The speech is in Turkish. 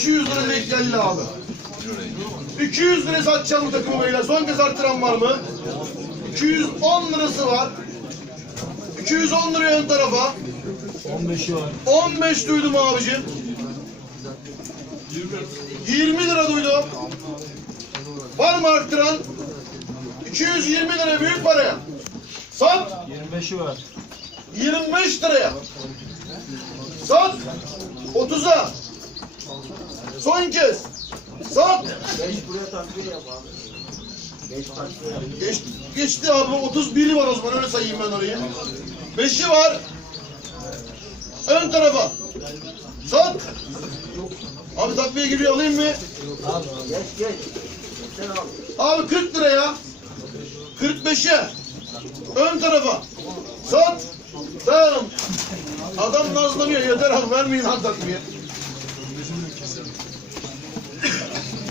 200 lira geldi abi. 200 lira satacağım bu takımı beyler. Son kez arttıran var mı? 210 lirası var. 210 liraya ön tarafa. 15'i var. 15 duydum abicim. 20 lira duydum. Var mı arttıran? 220 lira büyük paraya. Sat 25'i var. 25 liraya. Sat 30'a. Son kez. Sat. Geç, geçti abi 31'i var o zaman öyle sayayım ben orayı. 5'i var. Ön tarafa. Sat. Abi takviye giriyor alayım mı? Abi 40 liraya. 45'e. Ön tarafa. Sat. Tamam. Adam nazlanıyor yeter abi vermeyin takviye. Altyazı M.K.